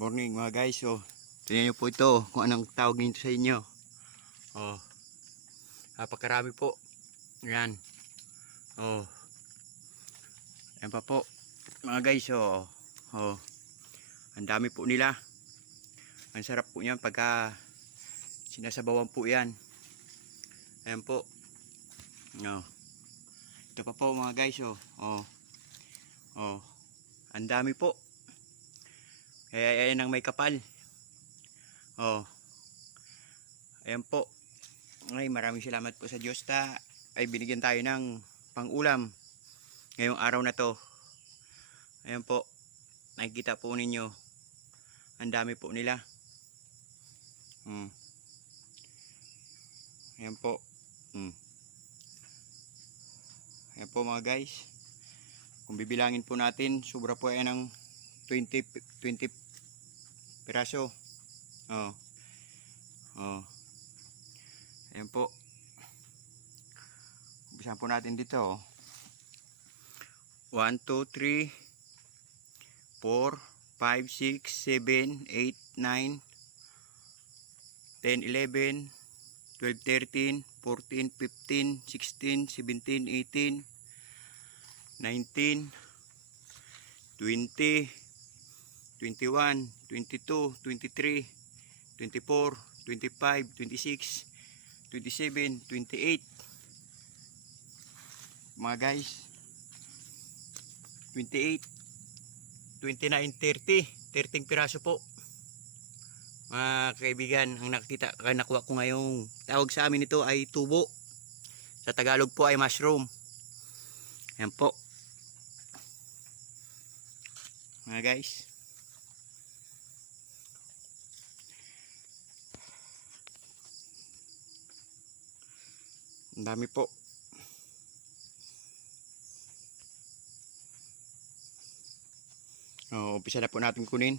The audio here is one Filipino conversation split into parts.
Morning mga guys. So, tingnan nyo po ito kung anong tawag nito sa inyo. Oh. Napakarami po. Yan. Oh. Yan pa po. Mga guys, oh. Oh. Ang dami po nila. Ang sarap po niyan pagka sinasabawan po yan. Ayan po. Oh. Ito pa po mga guys, oh. Oh. Oh. Ang dami po. Kaya ayan ang may kapal. Oh. Ayan po. Ay, maraming salamat po sa Diyos ta. Ay binigyan tayo ng pangulam ngayong araw na to. Ayan po. Nakikita po ninyo. Ang dami po nila. Hmm. Ayan po. Hmm. Ayan po mga guys. Kung bibilangin po natin, sobra po yan ng 20, pi- 20 piraso. Oh. Oh. Ayan po. Umpisahan po natin dito. 1, 2, 3, 4, 5, 6, 7, 8, 9, 10, 11, 12, 13, 14, 15, 16, 17, 18, 19, 20, 21, 22, 23, 24, 25, 26, 27, 28. Mga guys, 28, 29, 30, 30 piraso po. Mga kaibigan, ang nakita, nakuha ko ngayong tawag sa amin ito ay tubo. Sa Tagalog po ay mushroom. Yan po. Mga guys. Ang dami po. Oh, umpisa na po natin kunin.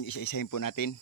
Isa-isahin po natin.